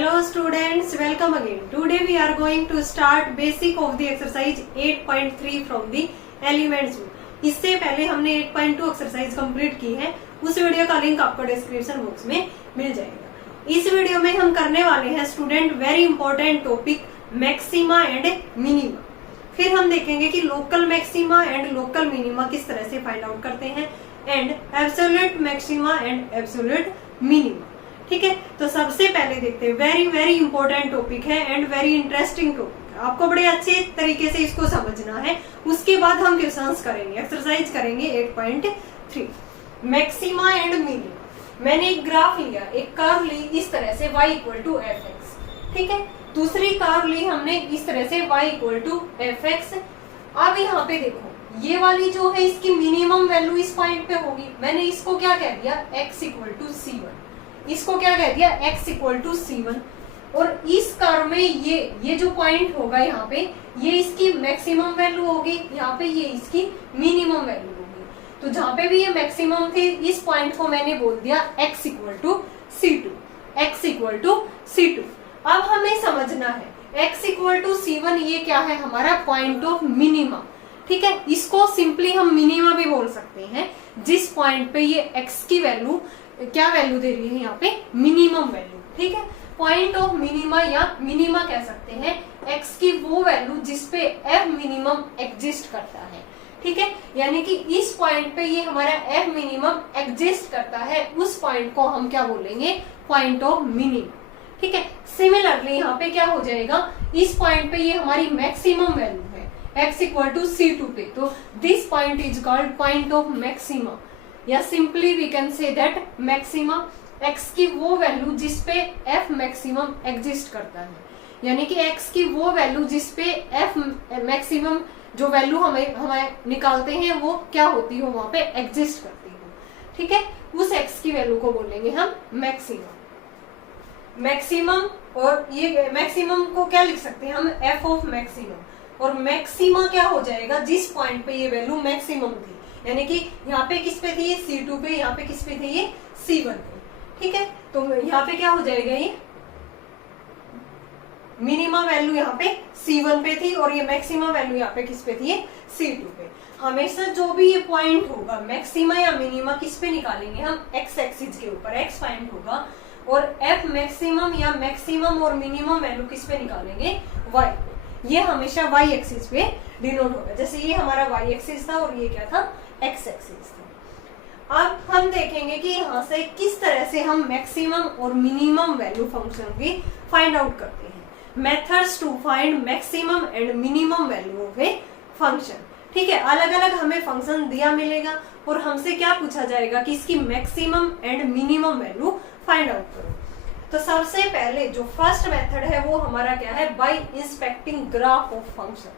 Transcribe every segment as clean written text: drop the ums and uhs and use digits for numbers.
Hello students, welcome again. Today we are going to start basic of the exercise 8.3 from the elements book. इससे पहले हमने 8.2 exercise complete की है, उस video का लिंक आपको डिस्क्रिप्शन बॉक्स में मिल जाएगा। इस वीडियो में हम करने वाले हैं student very important topic maxima and minima. फिर हम देखेंगे कि local maxima and local minima किस तरह से फाइंड आउट करते हैं and absolute maxima and absolute minima. ठीक है, तो सबसे पहले देखते हैं, वेरी वेरी इंपॉर्टेंट टॉपिक है एंड वेरी इंटरेस्टिंग टॉपिक है, आपको बड़े अच्छे तरीके से इसको समझना है। उसके बाद हम क्वेश्चंस करेंगे, एक्सरसाइज करेंगे 8.3 मैक्सिमा एंड मिनिमा। मैंने एक ग्राफ लिया, एक कर्व ली इस तरह से y = fx, ठीक है। दूसरी कर्व ली हमने इस तरह से y = fx। अब यहाँ पे देखो, ये वाली जो है इसकी मिनिमम वैल्यू इस पॉइंट पे होगी। मैंने इसको क्या कह दिया, x = c1, इसको क्या कह दिया, x = c1। और इस कर्व में ये जो पॉइंट होगा यहाँ पे, ये इसकी मैक्सिमम वैल्यू होगी, यहाँ पे ये इसकी मिनिमम वैल्यू होगी। तो जहां पे भी ये मैक्सिमम थी, इस पॉइंट को मैंने बोल दिया x = c2, x = c2। अब हमें समझना है x = c1, ये क्या है, हमारा पॉइंट ऑफ मिनिमा। ठीक है, इसको सिंपली हम मिनिमा भी बोल सकते हैं, जिस पॉइंट पे ये x की वैल्यू क्या वैल्यू दे रही है, यहाँ पे मिनिमम वैल्यू। ठीक है, पॉइंट ऑफ मिनिमा या मिनिमा कह सकते हैं x की वो वैल्यू जिसपे f मिनिमम एग्जिस्ट करता है। ठीक है, यानी कि इस पॉइंट पे ये हमारा f मिनिमम एग्जिस्ट करता है, उस पॉइंट को हम क्या बोलेंगे, पॉइंट ऑफ मिनिमा। ठीक है, सिमिलरली यहाँ पे क्या हो जाएगा, इस पॉइंट पे ये हमारी मैक्सिमम वैल्यू है x = c2 पे, तो this point is called point of maxima, या simply we can say that maxima, x की वो वैल्यू जिसपे f मैक्सिमम एग्जिस्ट करता है, यानी कि x की वो वैल्यू जिसपे f मैक्सिमम जो वैल्यू हमें निकालते हैं वो क्या होती हो, वहां पे एग्जिस्ट करती हो। ठीक है, उस x की वैल्यू को बोलेंगे हम मैक्सिमम। मैक्सिमम, और ये मैक्सिमम को क्या लिख सकते हैं हम, f ऑफ मैक्सिमम। और मैक्सिमा क्या हो जाएगा, जिस पॉइंट पे ये वैल्यू मैक्सिमम थी, यानी कि यहाँ पे किस पे थी, ये c2 पे, यहाँ पे किस पे थी, ये c1 पे। ठीक है, तो यहाँ पे क्या हो जाएगा, ये मिनिमम वैल्यू यहाँ पे c1 पे थी और ये मैक्सिमम वैल्यू यहाँ पे किस पे थी, ये c2 पे। हमेशा जो भी ये पॉइंट होगा मैक्सिमा या मिनिमा, किस पे निकालेंगे हम, x एक्सिस के ऊपर x पॉइंट होगा, और f मैक्सिमम या मैक्सिमम और मिनिमम वैल्यू किस पे निकालेंगे, y पे। ये हमेशा y एक्सिस पे डिनोट होगा, जैसे ये हमारा y एक्सिस था और ये क्या था, x एक्सिस था। अब हम देखेंगे कि यहाँ से किस तरह से हम मैक्सिमम और मिनिमम वैल्यू फंक्शन की फाइंड आउट करते हैं। Methods to find maximum and minimum value of a function. ठीक है, अलग अलग हमें फंक्शन दिया मिलेगा और हमसे क्या पूछा जाएगा कि इसकी maximum and minimum value find out करो। तो सबसे पहले जो फर्स्ट मेथड है वो हमारा क्या है, by inspecting graph of function.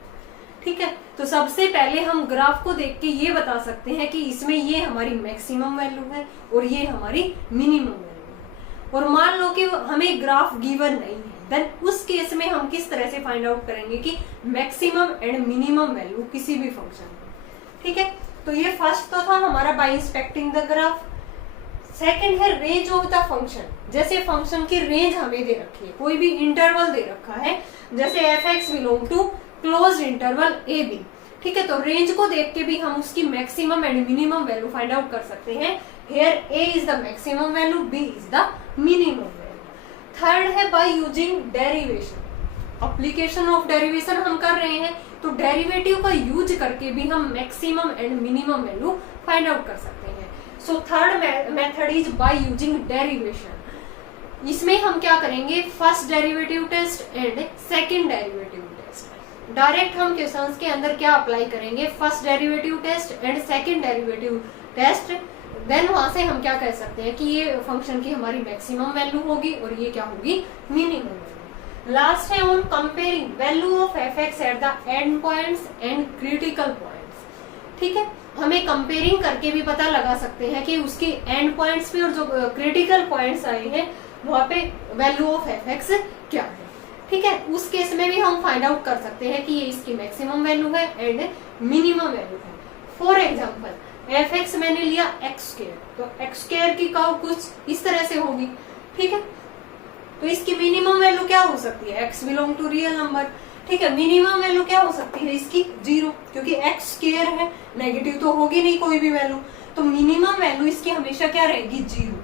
ठीक है, तो सबसे पहले हम ग्राफ को देख के ये बता सकते हैं कि इसमें ये हमारी मैक्सिमम वैल्यू है और ये हमारी मिनिमम वैल्यू है। और मान लो कि हमें ग्राफ गिवन नहीं है, देन उस केस में हम किस तरह से फाइंड आउट करेंगे कि मैक्सिमम एंड मिनिमम वैल्यू किसी भी फंक्शन की। ठीक है, तो ये फर्स्ट तो था हमारा by inspecting the graph. Second है रेंज ऑफ द फंक्शन। जैसे फंक्शन की रेंज हमें दे रखी है, कोई भी इंटरवल दे रखा है, जैसे f(x) belong to close interval a b। ठीक है, तो रेंज को देख के भी हम उसकी maximum and minimum value find out कर सकते हैं। Here a is the maximum value, b is the minimum value. Third है by using derivation. Application of derivation हम कर रहे हैं, तो डेरिवेटिव का यूज करके भी हम maximum and minimum value find out कर सकते हैं। So third method is by using derivation. इसमें हम क्या करेंगे, first derivative test and second derivative test. Direct हम क्वेश्चंस के अंदर क्या अप्लाई करेंगे, first derivative test and second derivative test. Then वहां से हम क्या कह सकते हैं कि ये फंक्शन की हमारी मैक्सिमम वैल्यू होगी और ये क्या होगी, मिनिमम वैल्यू। लास्ट है on comparing value of fx at the end points and critical points. ठीक है, हमें कंपेयरिंग करके भी पता लगा सकते हैं कि उसके एंड पॉइंट्स पे और जो क्रिटिकल पॉइंट्स आए हैं वहां पे वैल्यू ऑफ fx क्या है। ठीक है, उस केस में भी हम फाइंड आउट कर सकते हैं कि ये इसकी मैक्सिमम वैल्यू है एंड मिनिमम वैल्यू है। फॉर एग्जांपल fx मैंने लिया x², तो x² की कर्व कुछ इस तरह से होगी। ठीक है, तो इसकी मिनिमम क्या हो सकती है, x belong to real number, ठीक है। मिनिमम वैल्यू क्या हो सकती है इसकी, 0, क्योंकि x स्क्वायर है, नेगेटिव तो होगी नहीं कोई भी वैल्यू, तो मिनिमम वैल्यू इसकी हमेशा क्या रहेगी, 0।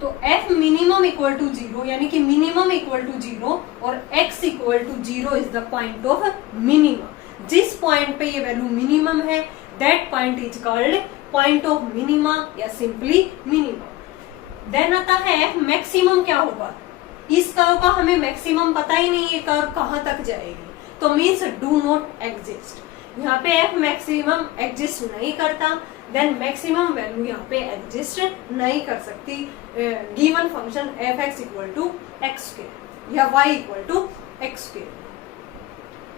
तो f मिनिमम इक्वल टू 0, यानी कि मिनिमम इक्वल टू 0 और x equal to 0 is the point of minima. जिस पॉइंट पे ये वैल्यू मिनिमम है, that point is called point of minima या सिंपली मिनिमा। देन आता है मैक्सिमम क्या होगा, इस कर्व का हमें मैक्सिमम पता ही नहीं है, कर्व कहां तक जाएगी, तो मीन्स डू नॉट एग्जिस्ट। यहाँ पे f मैक्सिमम एग्जिस्ट नहीं करता, देन मैक्सिमम वैल्यू यहाँ पे एग्जिस्ट नहीं कर सकती given function f(x) equal to x या y इक्वल टू एक्स।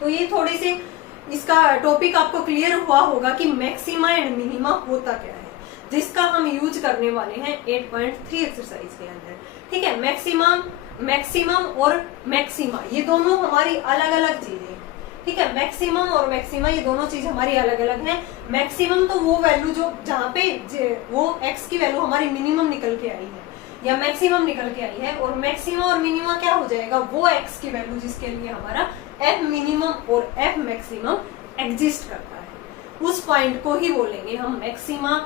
तो ये थोड़ी सी इसका टॉपिक आपको क्लियर हुआ होगा कि मैक्सिमा एंड मिनिमा होता क्या है, जिसका हम यूज करने वाले हैं 8.3 एक्सरसाइज के अंदर, ठीक है। मैक्सिमम और मैक्सिमा ये दोनों हमारी अलग अलग चीजें, ठीक है। मैक्सिमम और मैक्सिमा ये दोनों चीज हमारी अलग अलग हैं। मैक्सिमम तो वो वैल्यू जो जहाँ पे वो x की वैल्यू हमारी मिनिमम निकल के आई है या मैक्सिमम निकल के आई है, और मैक्सिमा और मिनिमा क्या हो जाएगा, वो x की वैल्यू जिसके लिए हमारा f मिनिमम और f मैक्सिमम एग्जिस्ट करता है, उस पॉइंट को ही बोलेंगे हम मैक्सिमा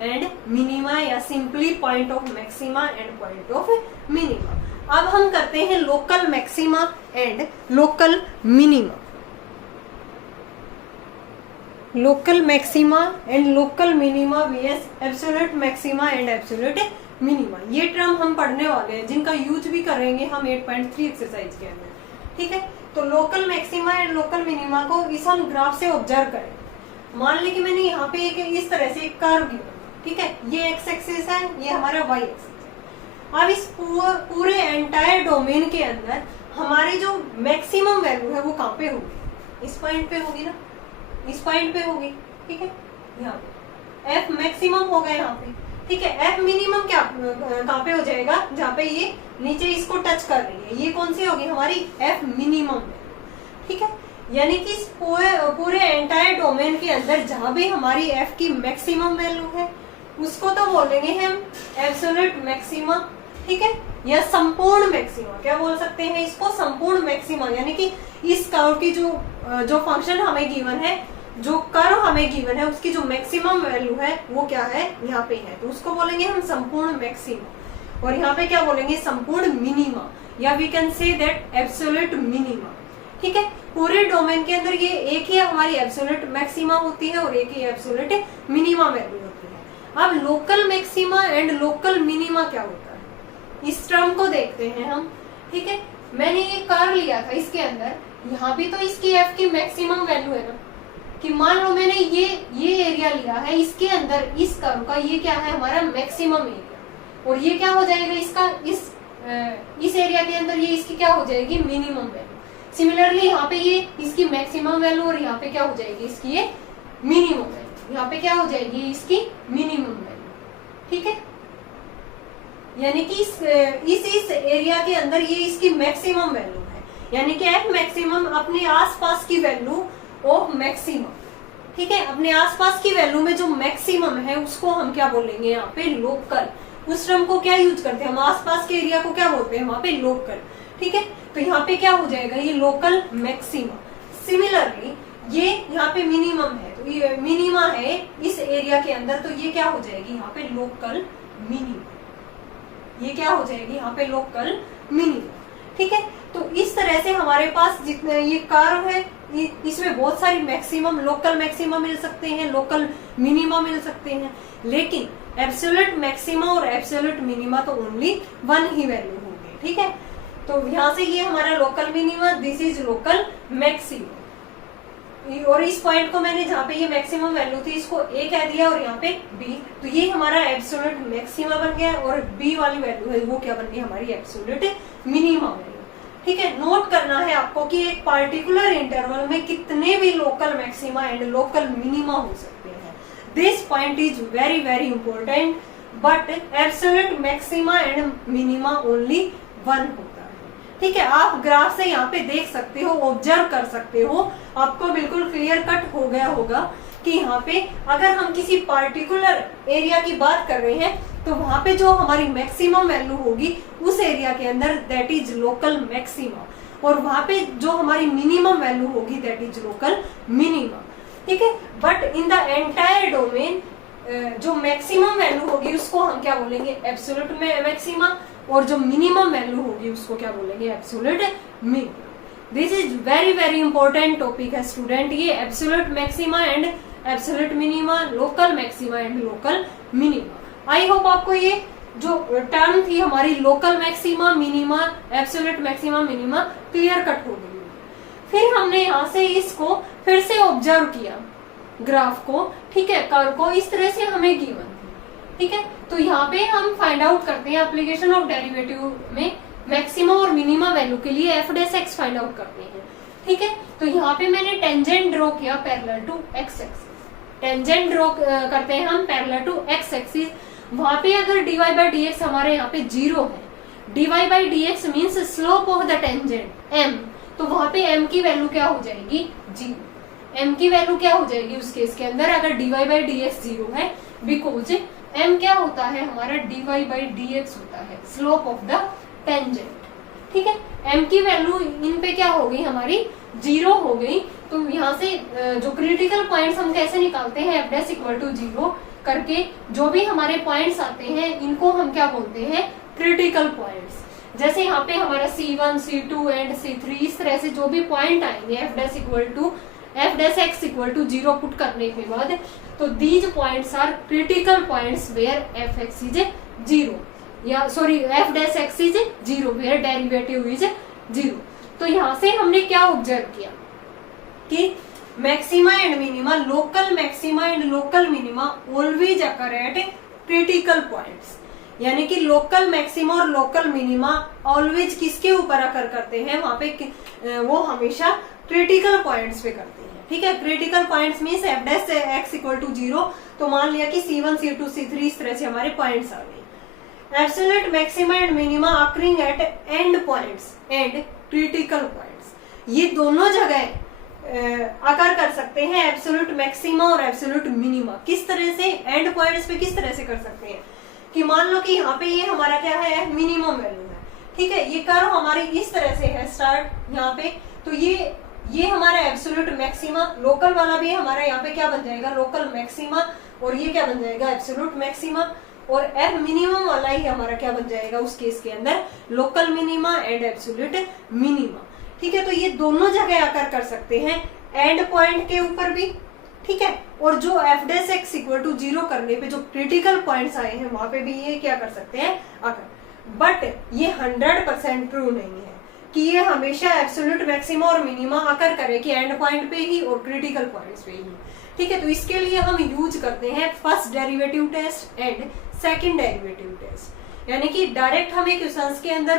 एंड मिनिमा या simply point of maxima and point of minima. अब हम करते हैं local maxima and local minima. Local maxima and local minima vs absolute maxima and absolute minima, ये टर्म हम पढ़ने वाले हैं, जिनका यूज भी करेंगे हम 8.3 एक्सरसाइज के अंदर, ठीक है। तो local maxima and local minima को इस हम ग्राफ से ऑब्जर्व करें। मान ली कि मैंने यहाँ पे एक इस तरह से एक कर्व गिवन, ठीक है, ये एक्स एक्सिस है, ये हमारा वाई एक्सिस है। अब इस पूरे एंटायर डोमेन के अंदर हमारी जो मैक्सिमम वैल्यू है वो कहाँ पे होगी, इस पॉइंट पे होगी ना, इस पॉइंट पे होगी, ठीक है। यहाँ पे एफ मैक्सिमम होगा यहाँ पे, ठीक है। एफ मिनिमम क्या कहाँ पे हो जाएगा, जहाँ पे ये नीचे इसको टच कर रही है, ये कौन सी होगी हमारी एफ मिनिमम, ठीक है। यानी कि इस पूरे एंटायर डोमेन के अंदर जहां भी हमारी एफ की मैक्सिमम वैल्यू है उसको तो बोलेंगे हम एब्सोल्यूट मैक्सिमा, ठीक है, या संपूर्ण मैक्सिमा, क्या बोल सकते हैं इसको, संपूर्ण मैक्सिमा। यानी कि इस कर्व की जो फंक्शन हमें गिवन है, जो कर्व हमें गिवन है, उसकी जो मैक्सिमम वैल्यू है वो क्या है, यहाँ पे है, तो उसको बोलेंगे हम संपूर्ण मैक्सिमा। और यहाँ पे क्या बोलेंगे, संपूर्ण मिनिमा, या we can say that absolute minima, ठीक है। पूरे डोमेन के अंदर ये एक ही हमारी एब्सोल्यूट मैक्सिमा होती है और एक ही एब्सोल्यूट मिनिमा वैल्यू होती है। अब local maxima and local minima क्या होता है, इस टर्म को देखते हैं हम, ठीक है। मैंने ये कर्व लिया था, इसके अंदर यहाँ भी तो इसकी एफ की मैक्सिमम वैल्यू है ना, कि मान लो मैंने ये एरिया लिया है, इसके अंदर इस कर्व का ये क्या है हमारा मैक्सिमम एरिया, और ये क्या हो जाएगा इसका, इस एरिया के अंदर ये इसकी क्या हो जाएगी मिनिमम वैल्यू। सिमिलरली यहाँ पे ये इसकी मैक्सिमम वैल्यू और यहाँ पे क्या हो जाएगी इसकी ये मिनिमम वैल्यू, यहाँ पे क्या हो जाएगी इसकी मिनिमम वैल्यू, ठीक है। यानी कि इस एरिया के अंदर ये इसकी मैक्सिमम वैल्यू है, यानी कि एफ मैक्सिमम अपने आसपास की वैल्यू ऑफ मैक्सिमम, ठीक है, अपने आसपास की वैल्यू में जो मैक्सिमम है उसको हम क्या बोलेंगे यहाँ पे लोकल। उस टर्म को क्या यूज करते हैं हम, आसपास के एरिया को क्या बोलते हैं वहां पे लोकल, ठीक है। तो यहाँ पे क्या हो जाएगा ये लोकल मैक्सिमा। सिमिलरली ये यहाँ पे मिनिमम है, तो ये मिनिमा है इस एरिया के अंदर, तो ये क्या हो जाएगी यहाँ पे लोकल मिनिमा, ये क्या हो जाएगी यहाँ पे लोकल मिनिमा, ठीक है। तो इस तरह से हमारे पास जितने ये कर्व है इसमें बहुत सारी मैक्सिमम लोकल मैक्सिमा मिल सकते हैं, लोकल मिनिमा मिल सकते हैं, लेकिन एब्सोल्यूट मैक्सिमा और एब्सोल्यूट मिनिमा तो ओनली वन ही वैल्यू होगी, ठीक है। तो यहाँ से ये हमारा local minima, this is local maxima, और इस पॉइंट को मैंने जहाँ पे ये मैक्सिमम वैल्यू थी इसको ए कह दिया और यहाँ पे बी, तो ये हमारा एब्सोल्यूट मैक्सिमा बन गया, और बी वाली वैल्यू है वो क्या बन गई हमारी एब्सोल्यूट मिनिमा वैल्यू, ठीक है। नोट करना है आपको कि एक पार्टिकुलर इंटरवल में कितने भी local maxima and local minima हो सकते हैं। This point is very very important, but absolute maxima and minima only one होता है, ठीक है। आप ग्राफ से यहाँ पे देख सकते हो, ऑब्जर्व कर सकते हो, आपको बिल्कुल क्लियर कट हो गया होगा कि यहाँ पे अगर हम किसी पार्टिकुलर एरिया की बात कर रहे हैं तो वहां पे जो हमारी मैक्सिमम वैल्यू होगी उस एरिया के अंदर दैट इज लोकल मैक्सिमा। और वहां पे जो हमारी मिनिमम वैल्यू होगी दैट इज लोकल मिनिमा, ठीक है। But in the entire domain जो मैक्सिमम वैल्यू होगी उसको हम क्या बोलेंगे, एब्सोल्यूट मैक्सिमा, और जो मिनिमम वैल्यू होगी उसको क्या बोलेंगे, absolute minima. This is very very important topic है स्टूडेंट, ये absolute maxima and absolute minima, local maxima and local minima. I hope आपको ये जो टर्म थी हमारी local maxima minima, absolute maxima minima clear cut हो गई। फिर हमने यहाँ से इसको फिर से ऑब्जर्व किया ग्राफ को, ठीक है, कर्व को, इस तरह से हमें गिवन थी, ठीक है। तो यहाँ पे हम फाइंड आउट करते हैं एप्लीकेशन ऑफ डेरिवेटिव में मैक्सिमा और मिनिमा वैल्यू के लिए f dash x find out करते हैं, ठीक है। तो यहाँ पे मैंने टेंजेंट ड्रॉ किया parallel to x axis, tangent draw करते हैं हम पैरेलल टू एक्स एक्सिस। वहां पे अगर dy बाई डी एक्स हमारे यहाँ पे 0 है, dy by d x means slope of the tangent m, तो वहां पे m की वैल्यू क्या हो जाएगी, 0। m की वैल्यू क्या हो जाएगी उस केस के अंदर अगर dy बाई डी एक्स 0 है, बिकॉज m क्या होता है हमारा dy बाई डी एक्स होता है स्लोप ऑफ द टेंजेंट, ठीक है। m की वैल्यू इन पे क्या हो गई हमारी 0 हो गई। तो यहाँ से जो क्रिटिकल पॉइंट्स हम कैसे निकालते हैं, एफ डैश इक्वल टू 0 करके जो भी हमारे पॉइंट्स आते हैं इनको हम क्या बोलते हैं, क्रिटिकल पॉइंट्स। जैसे यहाँ पे हमारा C1, C2 एंड C3 इस तरह से जो भी पॉइंट आएंगे f dash x equal to 0 put करने के बाद, तो these points are critical points where f x is 0, या sorry f dash x is 0 where derivative is 0। तो यहाँ से हमने क्या ऑब्जर्व किया कि maxima and minima, local maxima and local minima always occur at critical points, यानी कि लोकल मैक्सिमा और लोकल मिनिमा ऑलवेज किसके ऊपर अकर करते हैं, वहां पे वो हमेशा क्रिटिकल पॉइंट्स पे करते हैं, ठीक है। Critical points means f dash x equal to 0, तो मान लिया कि C1, C2, C3 इस तरह से हमारे पॉइंट्स आ गए। Absolute maxima and minima occurring at and points and critical points, ये दोनों जगह आकार कर सकते हैं एब्सोल्यूट मैक्सिमा और एब्सोल्यूट मिनिमा। किस तरह से, एंड पॉइंट्स पे किस तरह से कर सकते हैं कि मान लो कि यहाँ पे ये हमारा क्या है, मिनिमम वैल्यू है, ठीक है। ये कर्व हमारी इस तरह से है स्टार्ट यहाँ पे, तो ये हमारा एब्सोल्यूट मैक्सिमा, लोकल वाला भी हमारा यहाँ पे क्या बन जाएगा, लोकल मैक्सिमा, और ये क्या बन जाएगा, एब्सोल्यूट मैक्सिमा, और एफ मिनिमम वाला ही हमारा क्या बन जाएगा उस केस के अंदर, local minima and absolute minima, ठीक है। तो ये दोनों जगह आकर कर सकते हैं, एंड पॉइंट के ऊपर भी, ठीक है, और जो f dash x equal to 0 करने पे जो क्रिटिकल पॉइंट्स आए हैं वहां पे भी ये क्या कर सकते हैं, आकर। बट ये 100% ट्रू नहीं है कि ये हमेशा एब्सोल्यूट मैक्सिमा और मिनिमा आकर करे कि एंड पॉइंट पे ही और क्रिटिकल पॉइंट्स पे ही, ठीक है। तो इसके लिए हम यूज करते हैं first derivative test and second derivative test, यानी कि डायरेक्ट हमें क्वेश्चंस के अंदर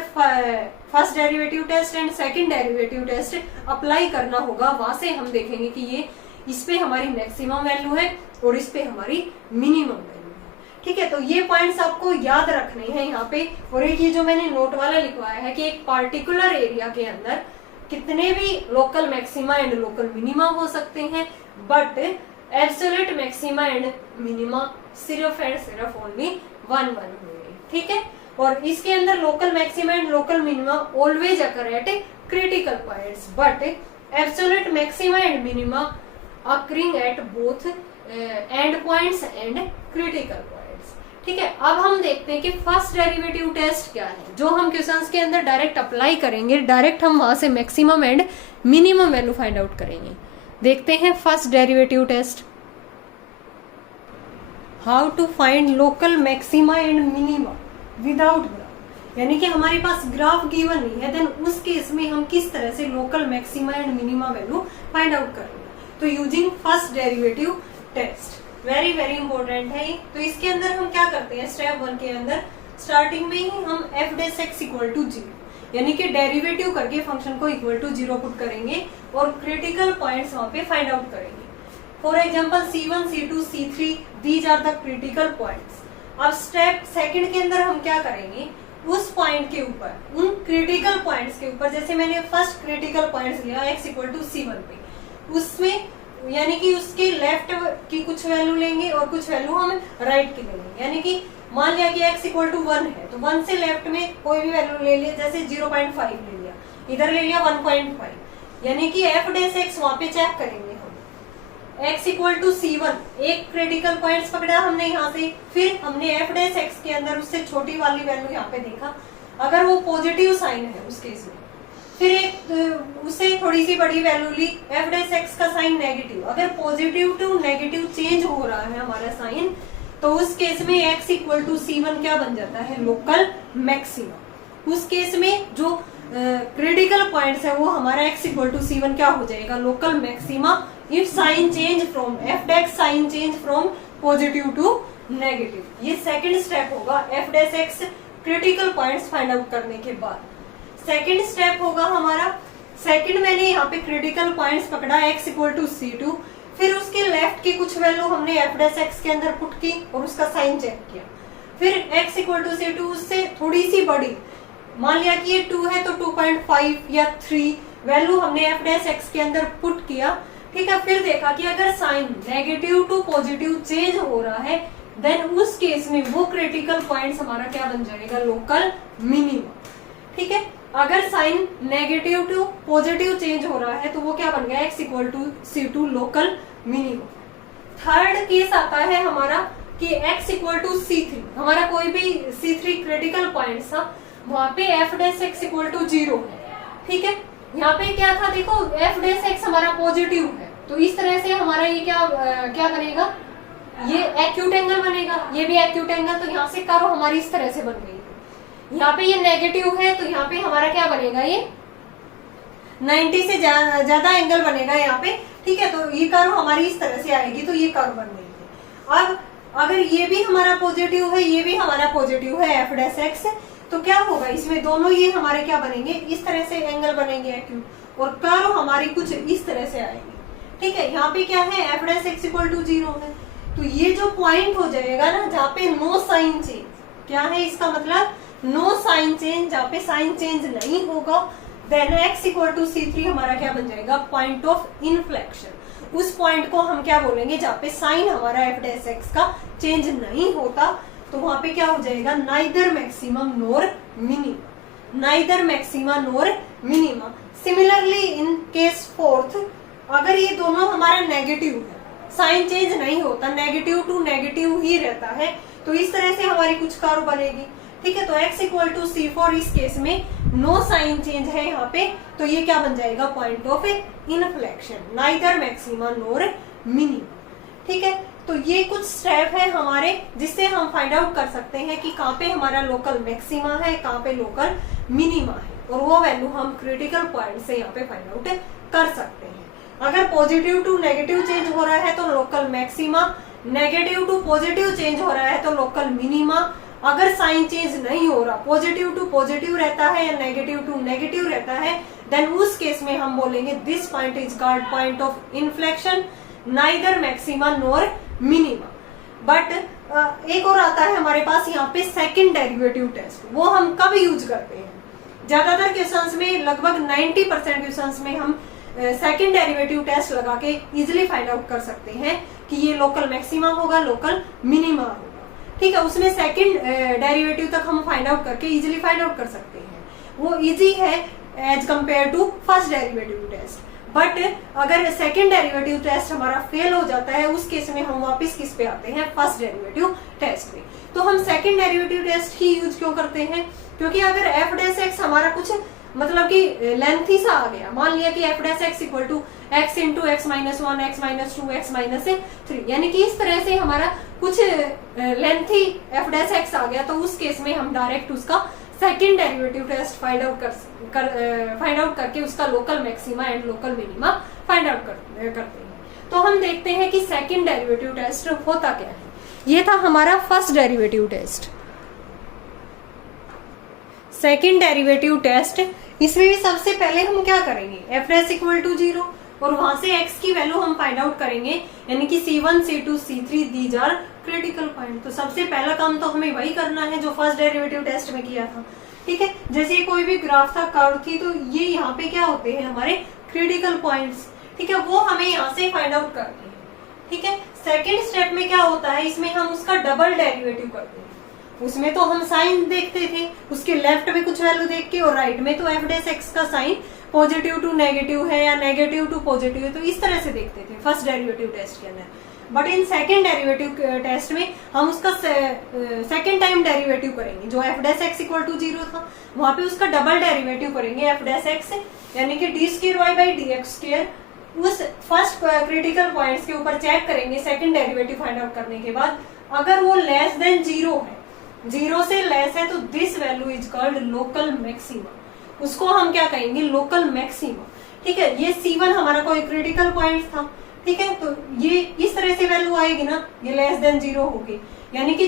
first derivative test and second derivative test apply करना होगा। वहां से हम देखेंगे कि ये इस पे हमारी मैक्सिमम वैल्यू है और इस पे हमारी मिनिमम वैल्यू है, ठीक है। तो ये पॉइंट्स आपको याद रखने हैं यहाँ पे। और एक ये जो मैंने नोट वाला लिखवाया है कि एक पार्टिकुलर एरिया के अंदर कितने भी local maxima and local minima हो सकते हैं, but absolute maxima and minima सिर्फ एंड सिर्फ ओनली 1 होंगे, ठीक है। और इसके अंदर local maxima and local minima always occur at critical points, but absolute maxima and minima occurring at both and points and critical points, ठीक है। अब हम देखते हैं कि फर्स्ट डेरिवेटिव टेस्ट क्या है, जो हम क्वेश्चंस के अंदर डायरेक्ट अप्लाई करेंगे, डायरेक्ट हम वहां से maximum and minimum value find out करेंगे। देखते हैं first derivative test, how to find local maxima and minima without graph, यानी कि हमारे पास ग्राफ गिवन नहीं है, देन उस केस में हम किस तरह से local maxima and minima value find out करेंगे। तो using first derivative test very very important है। तो इसके अंदर हम क्या करते हैं, स्टेप 1 के अंदर स्टार्टिंग में ही हम f dash x equal to 0, यानी कि डेरिवेटिव करके फंक्शन को इक्वल टू 0 पुट करेंगे और क्रिटिकल पॉइंट्स वहां पे फाइंड आउट करेंगे। For example C1, C2, C3 these are the critical points. अब स्टेप सेकंड के अंदर हम क्या करेंगे, उस पॉइंट के ऊपर, उन क्रिटिकल पॉइंट्स के ऊपर, जैसे मैंने फर्स्ट क्रिटिकल पॉइंट्स लिया x इक्वल टू C1 पे, उसमें यानी कि उसके लेफ्ट की कुछ वैल्यू लेंगे और कुछ वैल्यू हम राइट की लेंगे। यानी कि मान लिया कि x इक्वल टू 1 है, तो 1 से लेफ्ट में कोई भी वैल्यू ले लिया, जैसे 0.5 ले लिया, इधर ले लिया 1.5, यानी कि एफ डैश एक्स वहां पे चेक करेंगे हम। एक्स इक्वल टू C1 एक क्रिटिकल पॉइंट्स पकड़ा हमने यहाँ से, फिर हमने एफ डैश एक्स के अंदर उससे छोटी वाली वैल्यू यहाँ पे देखा, अगर वो पॉजिटिव साइन है उस केस में, फिर एक उससे थोड़ी सी बड़ी वैल्यू ली, एफ डैश एक्स का साइन नेगेटिव, अगर पॉजिटिव टू नेगेटिव चेंज हो रहा है हमारा साइन, तो उस केस में x इक्वल टू C1 क्या बन जाता है, लोकल मैक्सिमा। उस केस में जो क्रिटिकल पॉइंट्स है वो हमारा x इक्वल टू C1 क्या हो जाएगा, local maxima if sign change from f dash sign change from positive to negative. ये सेकंड स्टेप होगा f dash x critical points find out करने के बाद। सेकंड स्टेप होगा हमारा, सेकंड मैंने यहाँ पे क्रिटिकल पॉइंट्स पकड़ा x इक्वल टू C2, फिर उसके लेफ्ट की कुछ वैल्यू हमने एफ डैश एक्स के अंदर पुट की और उसका साइन चेक किया, फिर x इक्वल टू C2 उससे थोड़ी सी बड़ी, मान लिया कि ये 2 है तो 2.5 या 3 वैल्यू हमने एफ डैश एक्स के अंदर पुट किया, ठीक है। फिर देखा कि अगर sign negative to positive change हो रहा है, देन उस केस में वो क्रिटिकल पॉइंट्स हमारा क्या बन जाएगा, लोकल मिनिमम, ठीक है। अगर sign negative to positive change हो रहा है तो वो क्या बन गया, x equal to C2 local minimum. Third case आता है हमारा कि x इक्वल टू C3, हमारा कोई भी C3 क्रिटिकल पॉइंट था, वहां पे f dash x equal to 0 है, ठीक है। यहाँ पे क्या था, देखो f डैश x हमारा पॉजिटिव है, तो इस तरह से हमारा ये क्या बनेगा, ये एक्यूट एंगल बनेगा, ये भी एक्यूट एंगल, तो यहाँ से कर्व हमारी इस तरह से बन गई। यहाँ पे ये नेगेटिव है तो यहाँ पे हमारा क्या बनेगा, ये 90 से ज्यादा एंगल बनेगा यहाँ पे, ठीक है। तो ये कर्व हमारी इस तरह से आएगी, तो ये कर्व बन गई। अब अगर ये भी हमारा पॉजिटिव है, ये भी हमारा पॉजिटिव है एफ डैश एक्स, तो क्या होगा, इसमें दोनों ये हमारे क्या बनेंगे, इस तरह से एंगल बनेंगे एक्यूट, और कर्व हमारी कुछ इस तरह से आएगी, ठीक है। यहाँ पे क्या है, f dash x equal to 0 है, तो ये जो पॉइंट हो जाएगा ना जहाँ पे नो साइन चेंज, क्या है इसका मतलब, नो साइन चेंज, जहाँ पे साइन चेंज नहीं होगा, then x equal to C3 हमारा क्या बन जाएगा, पॉइंट ऑफ इन्फ्लेक्शन। उस पॉइंट को हम क्या बोलेंगे, जहाँ पे साइन हमारा एफ डैश एक्स का चेंज नहीं होता, तो वहां पे क्या हो जाएगा, neither maximum NOR minimum, neither maxima NOR minima. Similarly in case fourth, अगर ये दोनों हमारा नेगेटिव है, साइन चेंज नहीं होता, नेगेटिव टू नेगेटिव ही रहता है, तो इस तरह से हमारी कुछ कर्व बनेगी, ठीक है। तो x इक्वल टू C4 इस केस में नो साइन चेंज है यहाँ पे, तो ये क्या बन जाएगा, point of inflection, neither maxima NOR minima, ठीक है। तो ये कुछ स्टेप है हमारे जिससे हम फाइंड आउट कर सकते हैं कि कहाँ पे हमारा लोकल मैक्सिमा है, कहाँ पे लोकल मिनिमा है, और वो वैल्यू हम क्रिटिकल पॉइंट से यहाँ पे फाइंड आउट कर सकते हैं। अगर पॉजिटिव टू नेगेटिव चेंज हो रहा है तो local maxima, negative to positive change हो रहा है तो लोकल मिनिमा। अगर साइन चेंज नहीं हो रहा, पॉजिटिव टू पॉजिटिव रहता है या नेगेटिव टू नेगेटिव रहता है, देन उस केस में हम बोलेंगे this point is called point of inflection, neither maxima NOR minima. But एक और आता है हमारे पास यहाँ पे सेकंड डेरिवेटिव टेस्ट, वो हम कब यूज करते हैं, ज्यादातर क्वेश्चंस में, लगभग 90% क्वेश्चंस में हम सेकंड डेरिवेटिव टेस्ट लगा के इजिली फाइंड आउट कर सकते हैं कि ये लोकल मैक्सिमा होगा, लोकल मिनिमा होगा, ठीक है। उसमें सेकंड डेरिवेटिव तक हम फाइंड आउट करके इजिली फाइंड आउट कर सकते हैं, वो इजी है as compare to first derivative test. But अगर सेकंड डेरिवेटिव टेस्ट हमारा फेल हो जाता है, उस केस में हम वापस किस पे आते हैं, फर्स्ट डेरिवेटिव टेस्ट पे। तो हम सेकंड डेरिवेटिव टेस्ट ही यूज क्यों करते हैं, क्योंकि अगर एफ डैश एक्स हमारा कुछ मतलब कि लेंथी सा आ गया, मान लिया कि f dash x equal to x into x minus 1, x minus 2, x minus 3, यानी कि इस तरह से हमारा कुछ लेंथी एफ डैश एक्स आ गया, तो उस केस में हम डायरेक्ट उसका second derivative test find out करके उसका local maxima and local minima find out करते हैं। तो हम देखते हैं कि सेकंड डेरिवेटिव टेस्ट होता क्या है। ये था हमारा first derivative test. Second derivative test, इसमें भी सबसे पहले हम क्या करेंगे, एफ डैश इक्वल टू 0, और वहां से x की वैल्यू हम फाइंड आउट करेंगे, यानी कि C1, C2, C3 these are critical point. तो सबसे पहला काम तो हमें वही करना है जो फर्स्ट डेरिवेटिव टेस्ट में किया था, ठीक है। जैसे कोई भी ग्राफ था, कर्व थी, तो ये यहाँ पे क्या होते हैं हमारे क्रिटिकल पॉइंट्स, ठीक है, वो हमें यहाँ से फाइंड आउट करते हैं, ठीक है। सेकेंड स्टेप में क्या होता है, इसमें हम उसका डबल डेरिवेटिव करते हैं, उसमें तो हम साइन देखते थे, उसके लेफ्ट में कुछ वैल्यू देख के, और राइट में तो एफ डैश एक्स का साइन पॉजिटिव टू नेगेटिव है या नेगेटिव टू पॉजिटिव है, तो इस तरह से देखते थे फर्स्ट डेरिवेटिव टेस्ट के अंदर। But in second derivative test में हम उसका सेकेंड टाइम डेरिवेटिव करेंगे, जो f dash x equal to 0 था वहां पे उसका डबल डेरिवेटिव करेंगे एफ डैश एक्स, यानी कि d square y by d x square. उस फर्स्ट क्रिटिकल पॉइंट्स के ऊपर चेक करेंगे सेकेंड डेरिवेटिव फाइंड आउट करने के बाद, अगर वो लेस देन 0 है, 0 से लेस है, तो this value is called local maxima, उसको हम क्या कहेंगे, लोकल मैक्सिमा। ठीक है, ये C1 हमारा कोई क्रिटिकल पॉइंट था। ठीक है, तो ये इस तरह से वैल्यू आएगी ना, ये लेस देन 0 होगी, यानी कि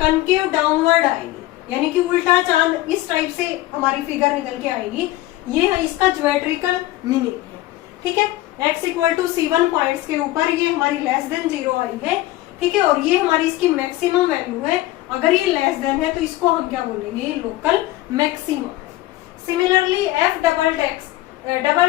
कनकेव डाउनवर्ड आएगी, यानी कि उल्टा चांद इस टाइप से हमारी फिगर निकल के आएगी। ये इसका ज्योमेट्रिकल मीनिंग है। ठीक है, x equal to C1 points के ऊपर ये हमारी लेस देन 0 आई है। ठीक है, और ये हमारी इसकी मैक्सिमम वैल्यू है। अगर ये लेस देन है तो इसको हम क्या बोलेंगे, ये लोकल मैक्सिमम है। Similarly f double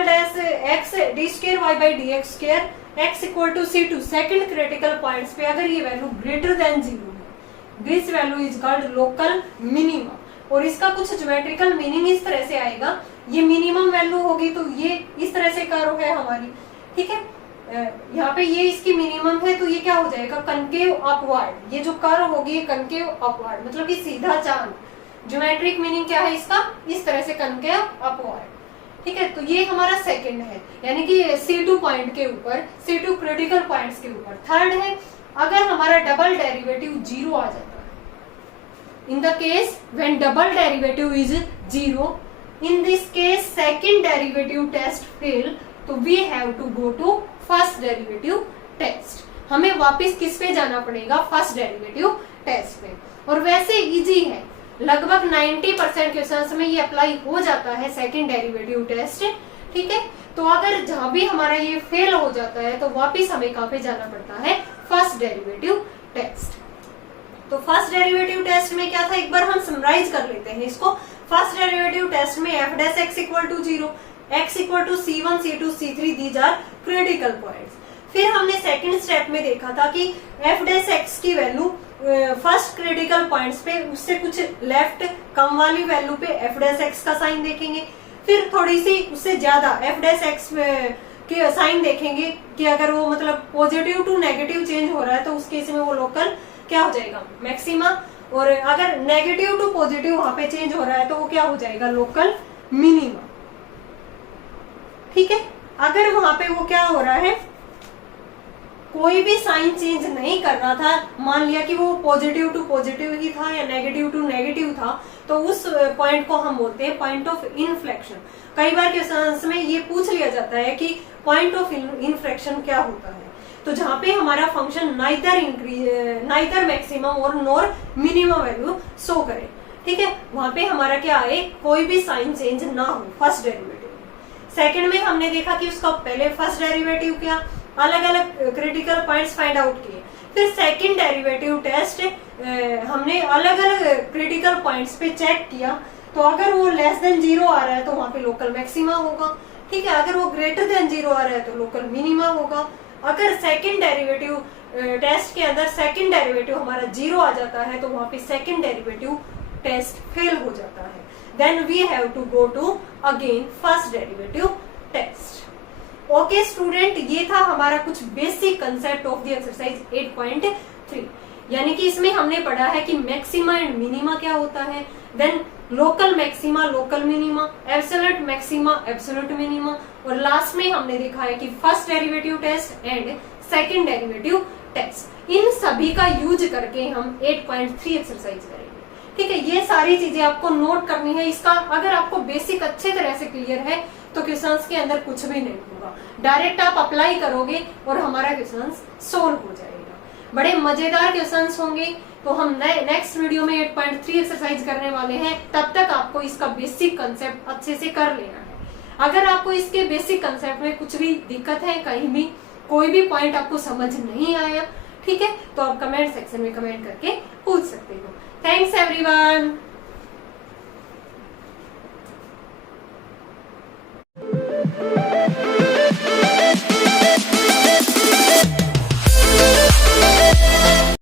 dash x d square y by d x square x equal to C2 second critical points पे अगर ये वैल्यू ग्रेटर देन 0 है, this value is called local minimum. और इसका कुछ ज्योमेट्रिकल मीनिंग इस तरह से आएगा, ये मिनिमम वैल्यू होगी तो ये इस तरह से कर्व है हमारी। ठीक है, यहाँ पे ये इसकी मिनिमम है तो ये क्या हो जाएगा, कनकेव अपवर्ड। ये जो कर्व होगी ये कनकेव अपवर्ड, मतलब कि सीधा चांद। ज्योमेट्रिक मीनिंग क्या है इसका, इस तरह से कनकेव अपवर्ड। ठीक है, तो ये हमारा सेकंड है, यानी कि C2 पॉइंट के ऊपर, C2 क्रिटिकल पॉइंट्स के ऊपर। थर्ड है, अगर हमारा डबल डेरिवेटिव 0 आ जाता है, in the case when double derivative is 0, in this case second derivative test fail, तो we have to go to first derivative test. हमें वापस किस पे जाना पड़ेगा, फर्स्ट डेरिवेटिव टेस्ट पे। और वैसे इजी है, लगभग 90% क्वेश्चंस में ये अप्लाई हो जाता है सेकंड डेरिवेटिव टेस्ट। ठीक है, तो अगर जहां भी हमारा ये फेल हो जाता है तो वापस हमें कहां पे जाना पड़ता है, फर्स्ट डेरिवेटिव टेस्ट। तो फर्स्ट डेरिवेटिव टेस्ट में क्या था, एक बार हम समराइज कर लेते हैं इसको। फर्स्ट डेरिवेटिव टेस्ट में f dash x equal to 0, x equal to C1 C2 C3 these are critical points. फिर हमने सेकंड स्टेप में देखा था कि एफ डैश एक्स की वैल्यू फर्स्ट क्रिटिकल पॉइंट्स पे उससे कुछ लेफ्ट कम वाली वैल्यू पे एफ डैश एक्स का साइन देखेंगे। फिर थोड़ी सी उससे ज्यादा एफ डैश एक्स के साइन देखेंगे कि अगर वो मतलब पॉजिटिव टू नेगेटिव चेंज हो रहा है तो उस केस में वो लोकल क्या हो जाएगा, मैक्सिमा। और अगर नेगेटिव टू पॉजिटिव वहां पे चेंज हो रहा है तो वो क्या हो जाएगा, लोकल मिनिमा। ठीक है, अगर वहां पे वो क्या हो रहा है, कोई भी साइन चेंज नहीं कर रहा था, मान लिया कि वो पॉजिटिव टू पॉजिटिव ही था या नेगेटिव टू नेगेटिव था, तो उस पॉइंट को हम बोलते हैं पॉइंट ऑफ इनफ्लेक्शन। कई बार क्वेश्चंस में ये पूछ लिया जाता है कि पॉइंट ऑफ इनफ्लेक्शन क्या होता है। तो जहां पे हमारा फंक्शन नाइदर मैक्सिमम और नॉर मिनिमम वैल्यू शो करे। ठीक है, वहां पे हमारा क्या आए, कोई भी साइन चेंज ना हो फर्स्ट डेरिवेटिव में। सेकंड में हमने देखा कि उसका पहले फर्स्ट डेरिवेटिव क्या, अलग अलग क्रिटिकल पॉइंट्स फाइंड आउट किए। फिर सेकंड डेरिवेटिव टेस्ट हमने अलग अलग क्रिटिकल पॉइंट्स पे चेक किया, तो अगर वो लेस देन 0 आ रहा है तो वहां पे लोकल मैक्सिमा होगा। ठीक है, अगर वो ग्रेटर देन 0 आ रहा है तो लोकल मिनिमा होगा। अगर सेकंड डेरिवेटिव टेस्ट के अंदर सेकंड डेरिवेटिव हमारा 0 आ जाता है तो वहां पे सेकंड डेरिवेटिव टेस्ट फेल हो जाता है। Then we have to go to again first derivative test. Okay student, ये था हमारा कुछ basic concept of the exercise 8.3। यानी कि इसमें हमने पढ़ा है कि मैक्सिमा एंड मिनिमा क्या होता है, then local maxima, local minima, absolute maxima, absolute minima, और लास्ट में हमने देखा है कि first derivative test and second derivative test. इन सभी का यूज करके हम 8.3 एक्सरसाइज करेंगे। ठीक है, ये सारी चीजें आपको नोट करनी है। इसका अगर आपको बेसिक अच्छे तरह से क्लियर है तो क्वेश्चंस के अंदर कुछ भी नहीं होगा, डायरेक्ट आप अप्लाई करोगे और हमारा क्वेश्चंस सोल्व हो जाएगा। बड़े मजेदार क्वेश्चंस होंगे। तो हम नेक्स्ट वीडियो में 8.3 एक्सरसाइज करने वाले हैं, तब तक आपको इसका बेसिक कंसेप्ट अच्छे से कर लेना है। अगर आपको इसके बेसिक कंसेप्ट में कुछ भी दिक्कत है, कहीं भी कोई भी पॉइंट आपको समझ नहीं आया, ठीक है, तो आप कमेंट सेक्शन में कमेंट करके पूछ सकते हो। Thanks everyone.